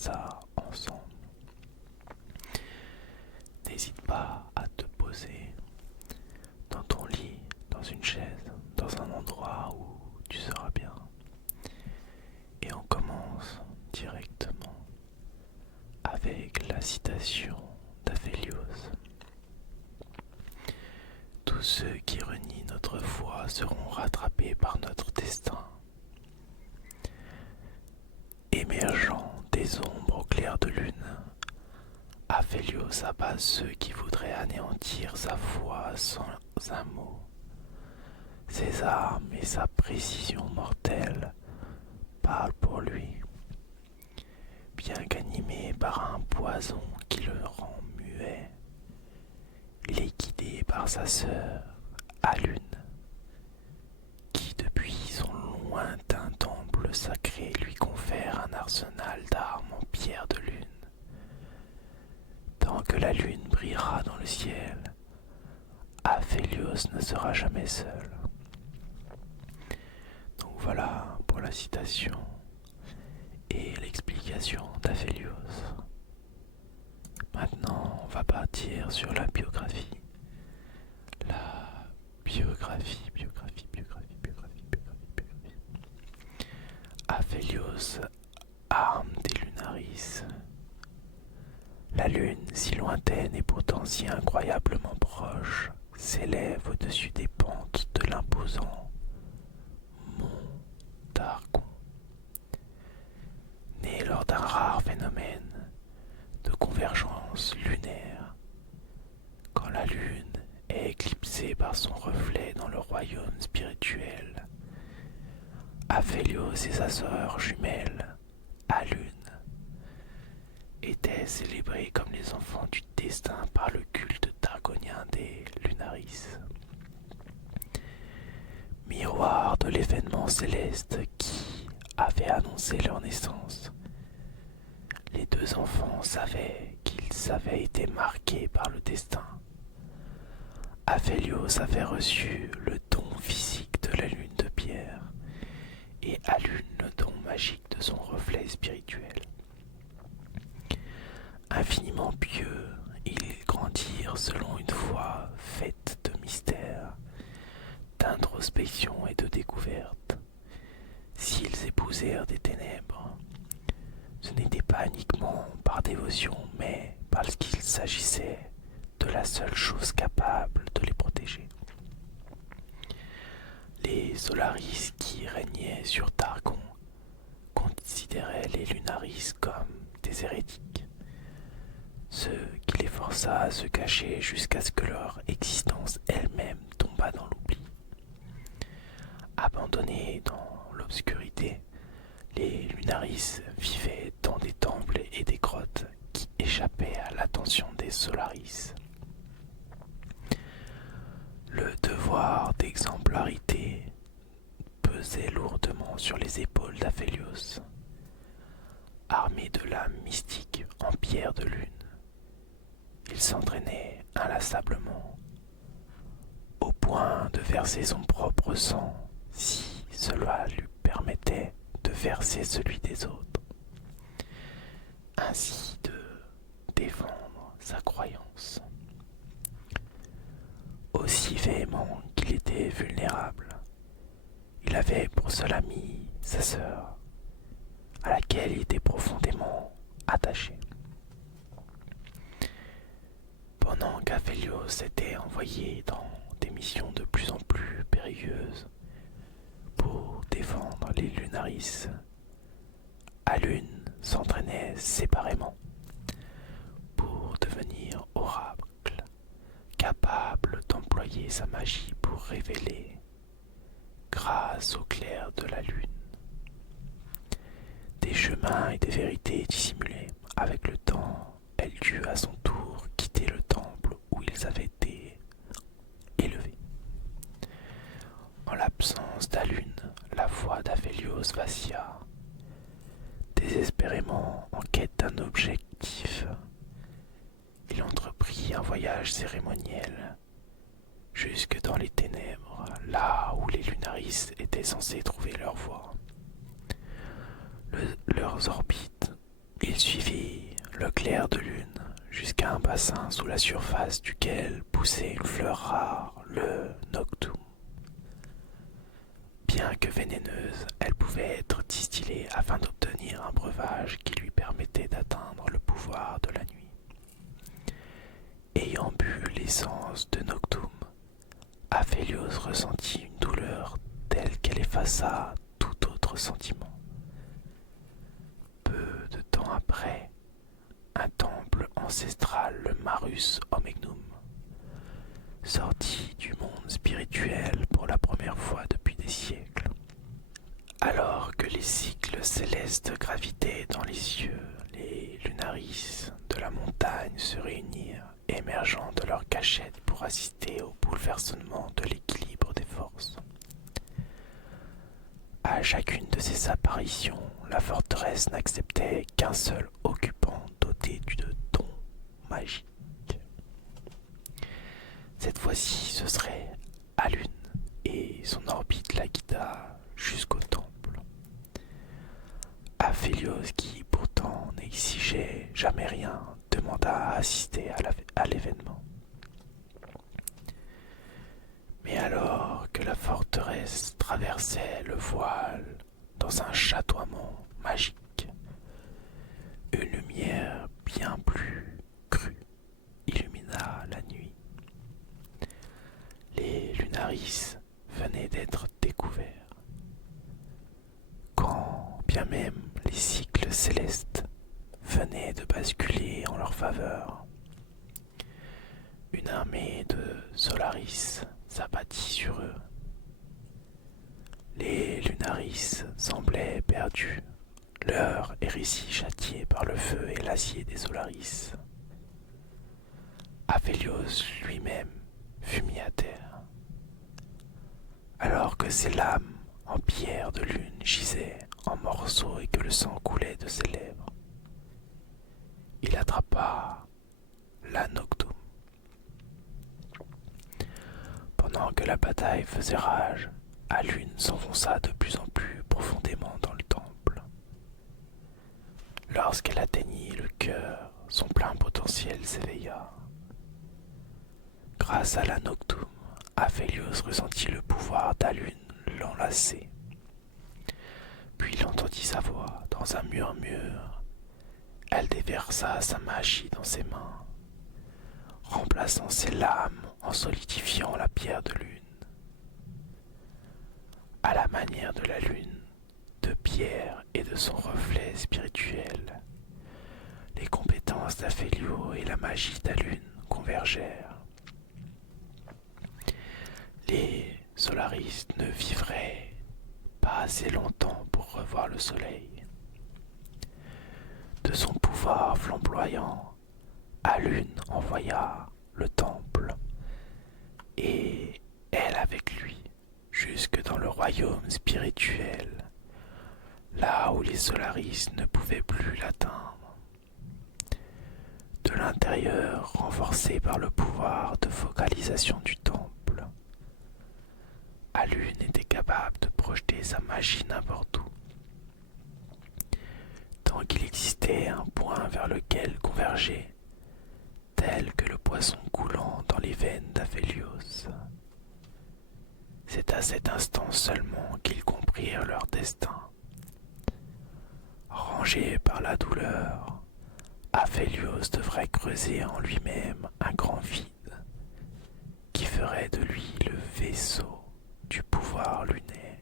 ça ensemble. N'hésite pas à te poser dans ton lit, dans une chaise, dans un endroit où tu seras bien. Et on commence directement avec la citation d'Aphélios. Tous ceux qui renient notre foi seront rattrapés par notre destin. Émergeant des ombres au clair de lune, Aphélios abat ceux qui voudraient anéantir sa foi sans un mot. Ses armes et sa précision mortelle parlent pour lui, bien qu'animé par un poison qui le rend muet. Il est guidé par sa sœur, Alune, qui depuis son lointain temple sacré lui confère un arsenal d'armes en pierre de lune. Tant que la lune brillera dans le ciel, Aphélios ne sera jamais seul. Donc voilà pour la citation et l'explication d'Aphélios. Maintenant, on va partir sur la biographie. La biographie. Aphélios, arme des Lunaris. La lune, si lointaine et pourtant si incroyablement proche, s'élève au-dessus des pentes de l'imposant mont d'Argon. Né lors d'un rare phénomène de convergence lunaire, quand la lune est éclipsée par son reflet dans le royaume spirituel, Aphélios et sa sœur jumelle, Alune, étaient célébrés comme les enfants du destin par le culte targonien des Lunaris. Miroir de l'événement céleste qui avait annoncé leur naissance, les deux enfants savaient qu'ils avaient été marqués par le destin. Aphélios avait reçu le don physique de la lune de pierre et Alune le don magique de son reflet spirituel. Infiniment pieux, ils grandirent selon une foi faite de mystère, d'introspection et de découverte. S'ils épousèrent des ténèbres, ce n'était pas uniquement par dévotion, mais parce qu'il s'agissait de la seule chose capable de les protéger. Les Solaris qui régnaient sur Targon considéraient les Lunaris comme des hérétiques, ce qui les força à se cacher jusqu'à ce que leur existence elle-même tombât dans l'oubli. Abandonnés dans l'obscurité, les Lunaris vivaient dans des temples et des grottes qui échappaient à l'attention des Solaris. Le devoir d'exemplarité pesait lourdement sur les épaules d'Aphélios. Armé de l'âme mystique en pierre de lune, il s'entraînait inlassablement, au point de verser son propre sang, si cela lui permettait de verser celui des autres, ainsi de défendre sa croyance. Aussi véhément qu'il était vulnérable, il avait pour seul ami sa sœur, à laquelle il était profondément attaché. Pendant qu'Aphélios était envoyé dans des missions de plus en plus périlleuses pour défendre les Lunaris, Alune s'entraînait séparément pour devenir oracle, capable d'employer sa magie pour révéler, grâce au clair de la lune, des chemins et des vérités dissimulées. Avec le temps, elle dut à son tour quitter le temple où ils avaient été élevés. En l'absence d'Alune, la foi d'Aphélios vacilla. Désespérément en quête d'un objectif, il entreprit un voyage cérémoniel jusque dans les ténèbres, là où les Lunaris étaient censés trouver leur voie. Leurs orbites, ils suivit le clair de lune jusqu'à un bassin sous la surface duquel poussait une fleur rare, le noctum. Bien que vénéneuse, elle pouvait être distillée afin d'obtenir un breuvage qui lui permettait d'atteindre le pouvoir de la nuit. Ayant bu l'essence de noctum, Aphélios ressentit une douleur telle qu'elle effaça tout autre sentiment. Peu de temps après, un temple ancestral, le Marus Omegnum, sortit du monde spirituel pour la première fois depuis des siècles. Alors que les cycles célestes gravitaient dans les cieux, les lunaris de la montagne se réunirent, émergeant de leur cachette pour assister au bouleversement de l'équilibre des forces. À chacune de ces apparitions, la forteresse n'acceptait qu'un seul occupant doté de dons magiques. Cette fois-ci, ce serait Alun, et son orbite la guida jusqu'au temple. Aphélios, qui pourtant n'exigeait jamais rien, demanda à assister à l'événement. Mais alors que la forteresse traversait le voile dans un chatoiement magique, une lumière bien plus crue illumina la nuit. Les lunaris venaient d'être découverts. Quand bien même les cycles célestes venaient de basculer en leur faveur, une armée de Solaris s'abattit sur eux. Les lunaris semblaient perdus, leur hérésie châtiée par le feu et l'acier des Solaris. Aphélios lui-même fut mis à terre, alors que ses lames en pierre de lune gisaient en morceaux et que le sang coulait de ses lèvres. Il attrapa la noctum. Pendant que la bataille faisait rage, Alun s'enfonça de plus en plus profondément dans le temple. Lorsqu'elle atteignit le cœur, son plein potentiel s'éveilla. Grâce à la noctum, Aphélios ressentit le pouvoir d'Alun l'enlacer. Puis il entendit sa voix dans un murmure. Elle déversa sa magie dans ses mains, remplaçant ses lames en solidifiant la pierre de lune. À la manière de la lune, de pierre et de son reflet spirituel, les compétences d'Aphélios et la magie d'Alun convergèrent. Les Solaris ne vivraient pas assez longtemps pour revoir le soleil. De son pouvoir flamboyant, Alun envoya le temple, et elle avec lui, jusque dans le royaume spirituel, là où les Solaris ne pouvaient plus l'atteindre. De l'intérieur, renforcé par le pouvoir de focalisation du temple, Alun était capable de projeter sa magie n'importe où, tant qu'il existait un point vers lequel converger, tel que le poisson coulant dans les veines d'Aphélios. C'est à cet instant seulement qu'ils comprirent leur destin. Rangé par la douleur, Aphélios devrait creuser en lui-même un grand vide qui ferait de lui le vaisseau du pouvoir lunaire.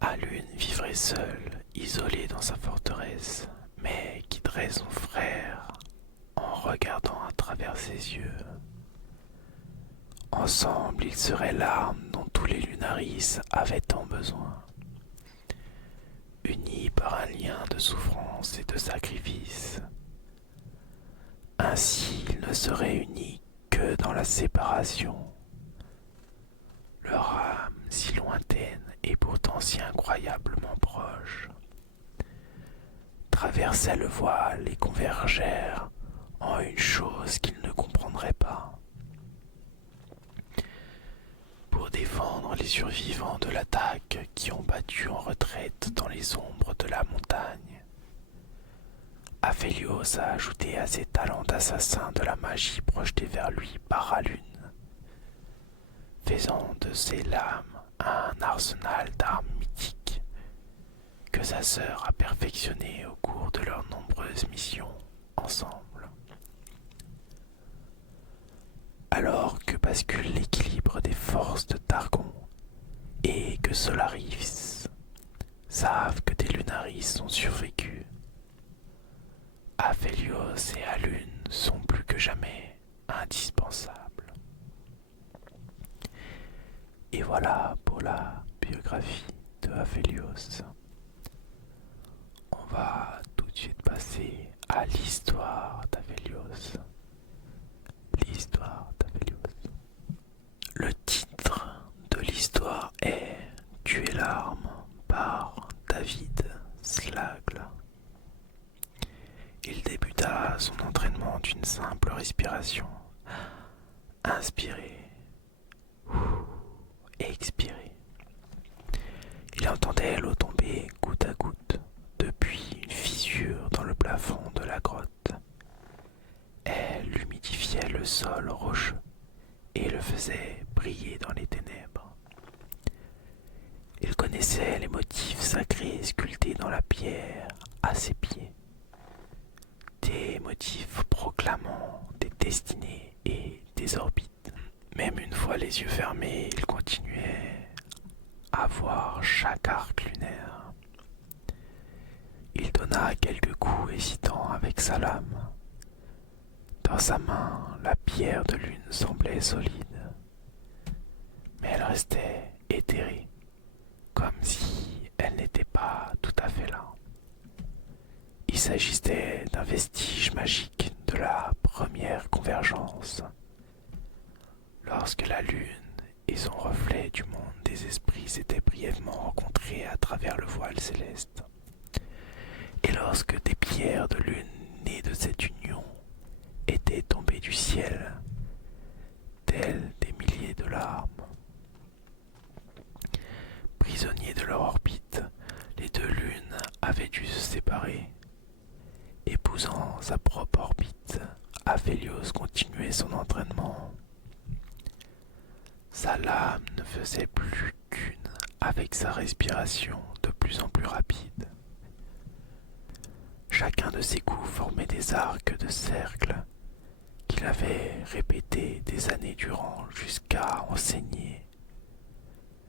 Alun vivrait seul, isolé dans sa forteresse, mais guiderait son frère en regardant à travers ses yeux. Ensemble, ils seraient l'arme dont tous les lunaris avaient tant besoin. Unis par un lien de souffrance et de sacrifice. Ainsi, ils ne seraient unis que dans la séparation. Leur âme, si lointaine et pourtant si incroyablement proche, traversaient le voile et convergèrent en une chose qu'ils ne comprendraient pas. Pour défendre les survivants de l'attaque qui ont battu en retraite dans les ombres de la montagne, Aphélios a ajouté à ses talents d'assassin de la magie projetée vers lui par Alune, faisant de ses lames un arsenal d'armes mythiques que sa sœur a perfectionné au cours de leurs nombreuses missions ensemble. Alors que bascule l'équilibre des forces de Targon et que Solaris savent que des Lunaris ont survécu, Aphélios et Alune sont plus que jamais indispensables. Et voilà pour la biographie de Aphélios. On va tout de suite passer à l'histoire d'Aphélios. L'histoire d'Aphélios. Le titre de l'histoire est Tuer l'arme par David Slagle. Il débuta son entraînement d'une simple respiration. Inspirer, expirer. Il entendait l'eau tomber goutte à goutte depuis une fissure dans le plafond de la grotte. Elle humidifiait le sol rocheux et le faisait briller dans les ténèbres. Il connaissait les motifs sacrés sculptés dans la pierre à ses pieds. Des motifs proclamant des destinées et des orbites. Même une fois les yeux fermés, il continuait à voir chaque arc lunaire. Il donna quelques coups hésitants avec sa lame. Dans sa main, la pierre de lune semblait solide, mais elle restait éthérée, comme si elle n'était pas tout à fait là. Il s'agissait d'un vestige magique de la première convergence, lorsque la lune et son reflet du monde des esprits s'étaient brièvement rencontrés à travers le voile céleste, et lorsque des pierres de lune nées de cette union étaient tombées du ciel, telles des milliers de larmes. Prisonniers de leur orbite, les deux lunes avaient dû se séparer. Épousant sa propre orbite, Aphélios continuait son entraînement. Sa lame ne faisait plus qu'une avec sa respiration de plus en plus rapide. Chacun de ses coups formait des arcs de cercle qu'il avait répétés des années durant jusqu'à enseigner,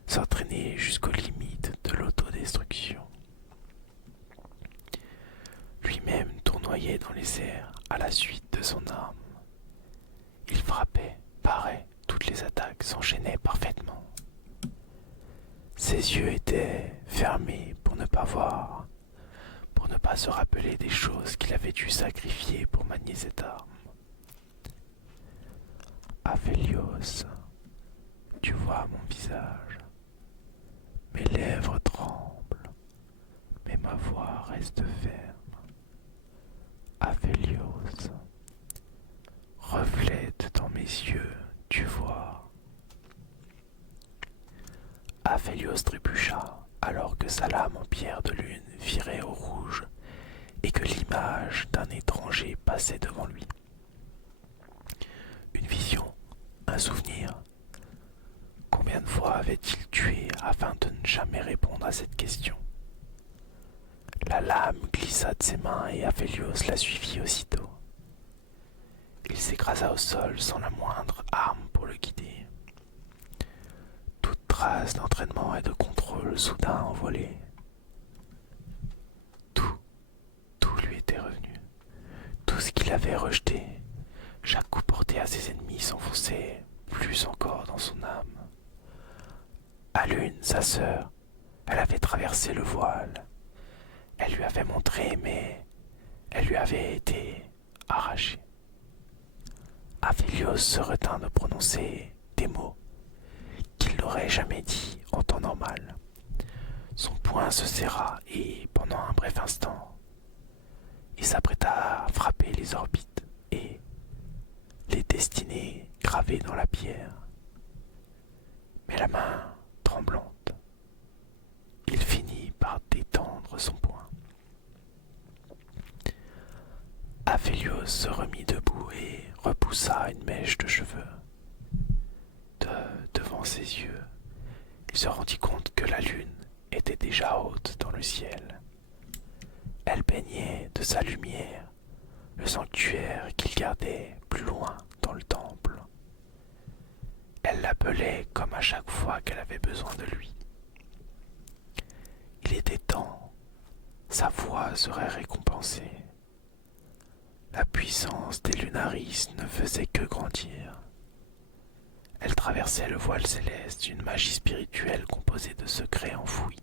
s'entraîner jusqu'aux limites de l'autodestruction. Lui-même tournoyait dans les airs à la suite de son arme. Il frappait, parait, toutes les attaques s'enchaînaient parfaitement. Ses yeux étaient fermés pour ne pas voir, pour ne pas se rappeler des choses qu'il avait dû sacrifier pour manier cette arme. Aphélios, tu vois mon visage, mes lèvres tremblent, mais ma voix reste ferme. Aphélios, reflète dans mes yeux, tu vois. Aphélios trébucha alors que sa lame en pierre de lune virait au rouge et que l'image d'un étranger passait devant lui. Une vision, un souvenir. Combien de fois avait-il tué afin de ne jamais répondre à cette question? La lame glissa de ses mains et Aphélios la suivit aussitôt. Il s'écrasa au sol sans la moindre arme pour le guider. Toute trace d'entraînement et de contrôle soudain envolée. Tout lui était revenu. Tout ce qu'il avait rejeté, chaque coup porté à ses ennemis s'enfonçait plus encore dans son âme. Alune, sa sœur, elle avait traversé le voile. Elle lui avait montré, mais elle lui avait été arrachée. Aphélios se retint de prononcer des mots qu'il n'aurait jamais dit en temps normal. Son poing se serra et, pendant un bref instant, il s'apprêta à frapper les orbites et les destinées gravées dans la pierre. Mais la main tremblante, il finit par détendre son poing. Aphélios se remit debout et repoussa une mèche de cheveux. Devant ses yeux, il se rendit compte que la lune était déjà haute dans le ciel. Elle baignait de sa lumière le sanctuaire qu'il gardait plus loin dans le temple. Elle l'appelait comme à chaque fois qu'elle avait besoin de lui. Il était temps, sa voix serait récompensée. La puissance des Lunaris ne faisait que grandir. Elle traversait le voile céleste d'une magie spirituelle composée de secrets enfouis.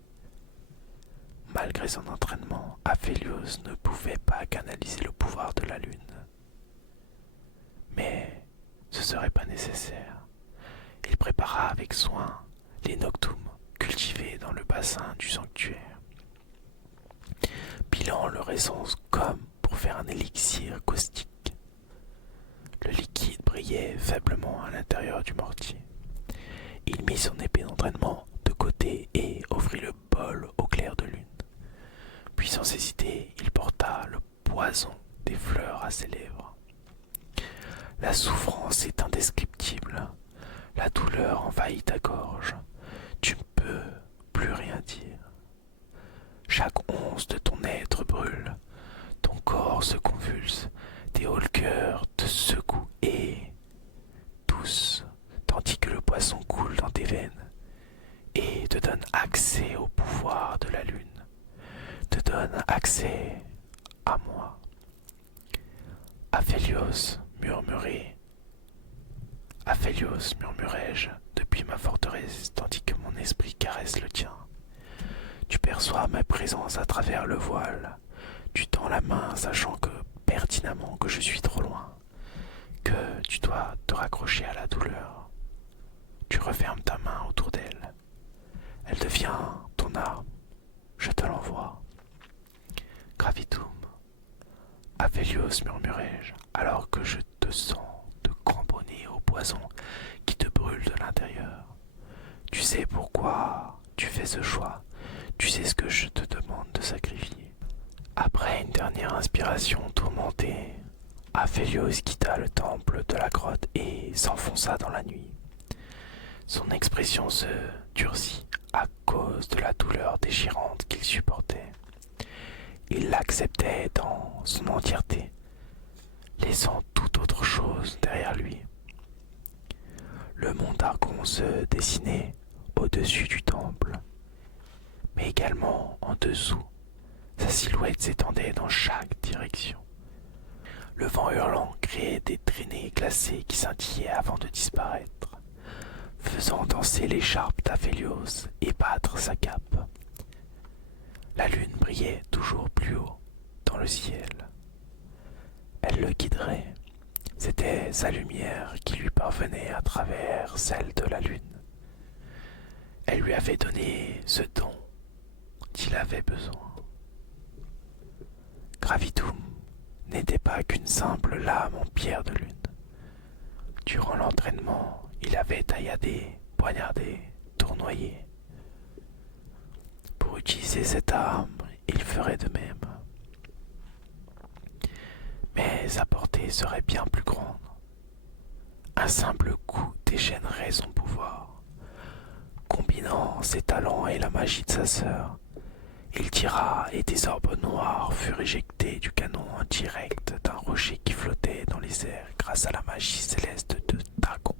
Malgré son entraînement, Aphélios ne pouvait pas canaliser le pouvoir de la lune. Mais ce serait pas nécessaire. Il prépara avec soin les noctums cultivés dans le bassin du sanctuaire, pilant leur essence comme pour faire un élixir caustique. Le liquide brillait faiblement à l'intérieur du mortier. Il mit son épée d'entraînement de côté et offrit le bol au clair de lune. Puis sans hésiter, il porta le poison des fleurs à ses lèvres. La souffrance est indescriptible. La douleur envahit ta gorge. Tu ne peux plus rien dire. Chaque once de ton être brûle. Ton corps se convulse. Tes hauts le cœur te secouent et toussent, tandis que le poisson coule dans tes veines et te donne accès au pouvoir de la lune. Te donne accès à moi. Aphélios, murmurai-je depuis ma forteresse, tandis que mon esprit caresse le tien. Tu perçois ma présence à travers le voile. Tu tends la main, sachant que pertinemment que je suis trop loin, que tu dois te raccrocher à la douleur. Tu refermes ta main autour d'elle. Elle devient ton arme. Je te l'envoie. Gravitum. Aphélios, murmurai-je, alors que je te sens te cramponner au poison qui te brûle de l'intérieur. Tu sais pourquoi tu fais ce choix. Tu sais ce que je te demande de sacrifier. Après une dernière inspiration tourmentée, Aphélios quitta le temple de la grotte et s'enfonça dans la nuit. Son expression se durcit à cause de la douleur déchirante qu'il supportait. Il l'acceptait dans son entièreté, laissant toute autre chose derrière lui. Le mont d'Argon se dessinait au-dessus du temple, mais également en dessous. Sa silhouette s'étendait dans chaque direction. Le vent hurlant créait des traînées glacées qui scintillaient avant de disparaître, faisant danser l'écharpe d'Aphélios et battre sa cape. La lune brillait toujours plus haut dans le ciel. Elle le guiderait. C'était sa lumière qui lui parvenait à travers celle de la lune. Elle lui avait donné ce don dont il avait besoin. Gravitum n'était pas qu'une simple lame en pierre de lune. Durant l'entraînement, il avait tailladé, poignardé, tournoyé. Pour utiliser cette arme, il ferait de même. Mais sa portée serait bien plus grande. Un simple coup déchaînerait son pouvoir. Combinant ses talents et la magie de sa sœur, il tira et des orbes noirs furent éjectés du canon en direct d'un rocher qui flottait dans les airs grâce à la magie céleste de Dagon.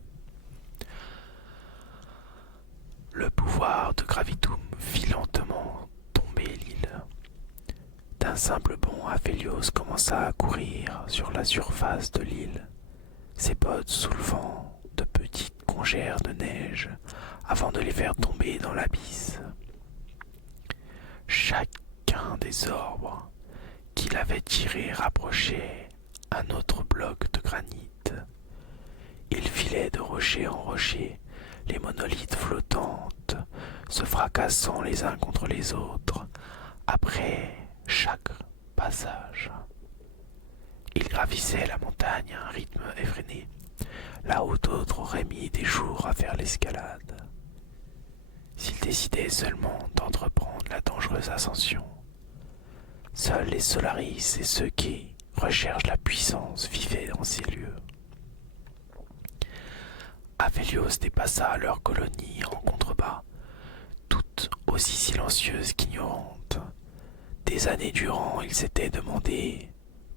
Le pouvoir de Gravitum fit lentement tomber l'île. D'un simple bond, Aphélios commença à courir sur la surface de l'île, ses bottes soulevant de petites congères de neige avant de les faire tomber dans l'abysse. Chacun des orbes qu'il avait tirés rapprochait un autre bloc de granit. Il filait de rocher en rocher, les monolithes flottantes, se fracassant les uns contre les autres, après chaque passage. Il gravissait la montagne à un rythme effréné, là où d'autres auraient mis des jours à faire l'escalade. S'il décidait seulement d'entreprendre la dangereuse ascension, seuls les Solaris et ceux qui recherche la puissance vivait dans ces lieux. Aphélios dépassa leur colonie en contrebas, toute aussi silencieuse qu'ignorante. Des années durant, il s'était demandé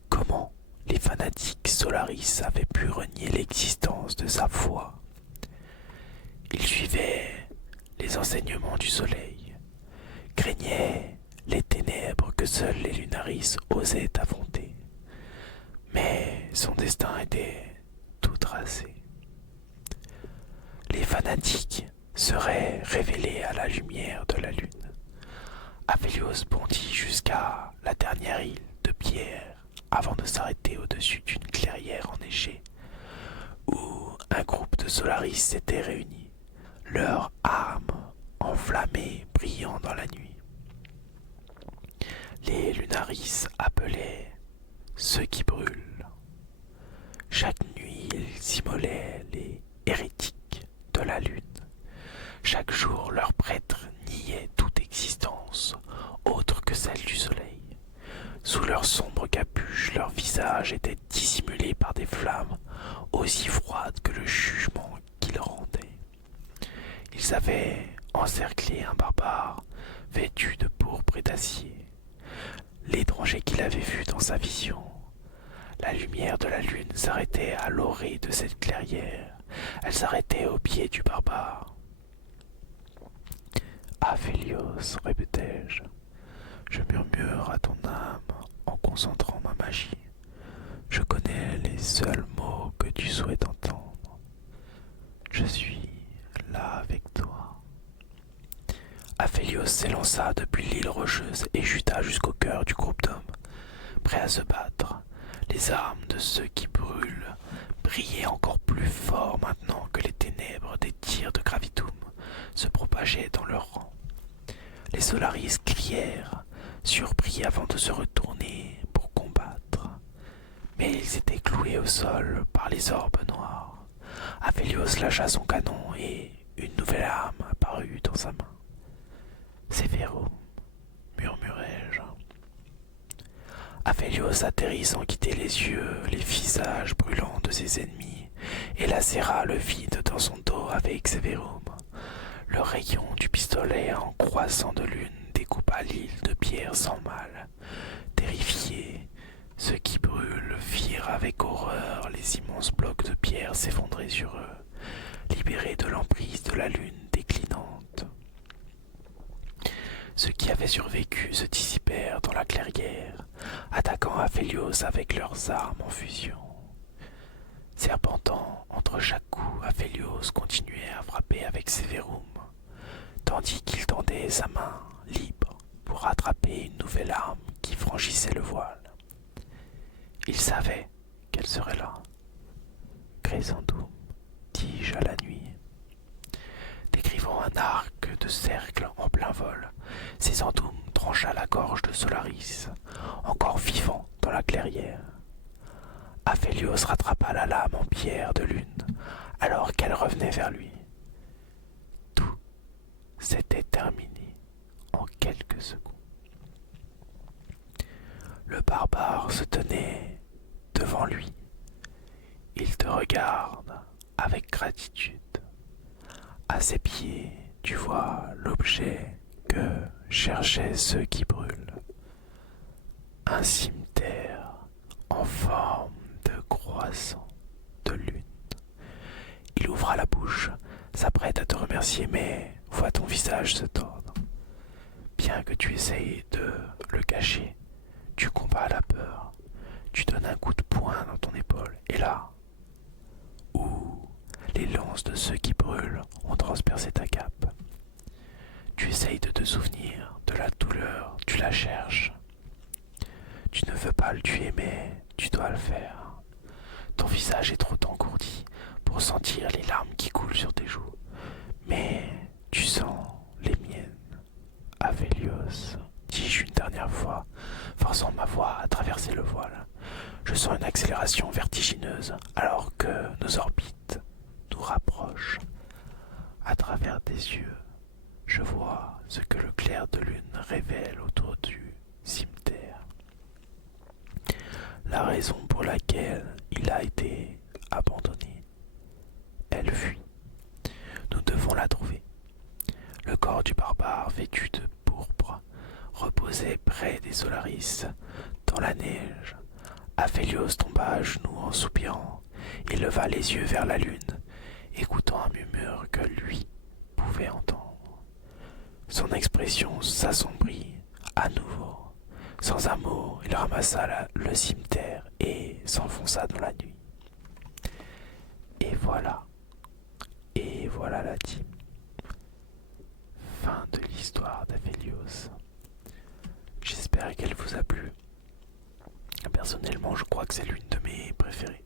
comment les fanatiques Solaris avaient pu renier l'existence de sa foi. Il suivait les enseignements du soleil, craignait les ténèbres que seuls les Lunaris osaient affronter. Mais son destin était tout tracé. Les fanatiques seraient révélés à la lumière de la lune. Aphélios bondit jusqu'à la dernière île de pierre avant de s'arrêter au-dessus d'une clairière enneigée où un groupe de Solaris s'était réuni, leurs armes enflammées brillant dans la nuit. Les Lunaris appelaient ceux qui brûlent. Chaque nuit, ils immolaient les hérétiques de la lune. Chaque jour, leurs prêtres niaient toute existence autre que celle du soleil. Sous leurs sombres capuches, leurs visages étaient dissimulés par des flammes aussi froides que le jugement qu'ils rendaient. Ils avaient encerclé un barbare vêtu de pourpre et d'acier. L'étranger qu'il avait vu dans sa vision. La lumière de la lune s'arrêtait à l'orée de cette clairière. Elle s'arrêtait au pied du barbare. Aphélios, répétai-je, je murmure à ton âme en concentrant ma magie. Je connais les seuls mots que tu souhaites entendre. Je suis là avec toi. Aphélios s'élança depuis l'île rocheuse et chuta jusqu'au cœur du groupe d'hommes, prêts à se battre. Les armes de ceux qui brûlent brillaient encore plus fort maintenant que les ténèbres des tirs de Gravitum se propageaient dans leurs rangs. Les Solaris crièrent, surpris avant de se retourner pour combattre. Mais ils étaient cloués au sol par les orbes noirs. Aphélios lâcha son canon et une nouvelle arme apparut dans sa main. « Sévérum, murmurai-je. Aphélios atterrit sans quitter les yeux les visages brûlants de ses ennemis et lacéra le vide dans son dos avec Sévérum. Le rayon du pistolet en croissant de lune découpa l'île de pierre sans mal. Terrifiés, ceux qui brûlent virent avec horreur les immenses blocs de pierre s'effondrer sur eux, libérés de l'emprise de la lune déclinante. Ceux qui avaient survécu se dissipèrent dans la clairière, attaquant Aphélios avec leurs armes en fusion. Serpentant entre chaque coup, Aphélios continuait à frapper avec Sévérum, tandis qu'il tendait sa main libre pour rattraper une nouvelle arme qui franchissait le voile. Il savait qu'elle serait là. Crescendum, dis-je à la nuit. Décrivant un arc de cercle en plein vol, Césandum trancha la gorge de Solaris, encore vivant dans la clairière. Aphélios rattrapa la lame en pierre de lune, alors qu'elle revenait vers lui. Tout s'était terminé en quelques secondes. Le barbare se tenait devant lui. Il te regarde avec gratitude. À ses pieds, tu vois l'objet que cherchaient ceux qui brûlent. Un cimetière en forme de croissant de lune. Il ouvra la bouche, s'apprête à te remercier, mais voit ton visage se tordre. Bien que tu essayes de le cacher, tu combats la peur. Tu donnes un coup de poing dans ton épaule, et là, les lances de ceux qui brûlent ont transpercé ta cape. Tu essayes de te souvenir de la douleur, tu la cherches. Tu ne veux pas le tuer, mais tu dois le faire. Ton visage est trop engourdi pour sentir les larmes qui coulent sur tes joues. Mais tu sens les miennes. Aphélios, dis-je une dernière fois, forçant ma voix à traverser le voile. Je sens une accélération vertigineuse alors que nos orbites nous rapprochent. À travers tes yeux, je vois ce que le clair de lune révèle autour du cimetière. la raison pour laquelle il a été abandonné. Elle fuit. Nous devons la trouver. Le corps du barbare vêtu de pourpre reposait près des Solaris, dans la neige. Aphélios tomba à genoux en soupirant. Il leva les yeux vers la lune, écoutant un murmure que lui pouvait entendre. Son expression s'assombrit à nouveau. Sans un mot, il ramassa le cimeterre et s'enfonça dans la nuit. Et voilà la team. Fin de l'histoire d'Aphélios. J'espère qu'elle vous a plu. Personnellement, je crois que c'est l'une de mes préférées.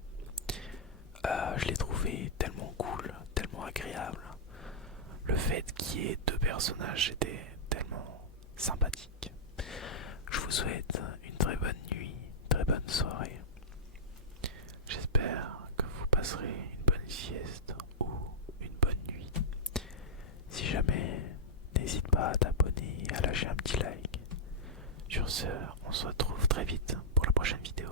Je l'ai trouvée tellement cool, tellement agréable. Le fait qu'il y ait deux personnages était tellement sympathique. Je vous souhaite une très bonne nuit, une très bonne soirée. J'espère que vous passerez une bonne sieste ou une bonne nuit. Si jamais, n'hésite pas à t'abonner et à lâcher un petit like. Sur ce, on se retrouve très vite pour la prochaine vidéo.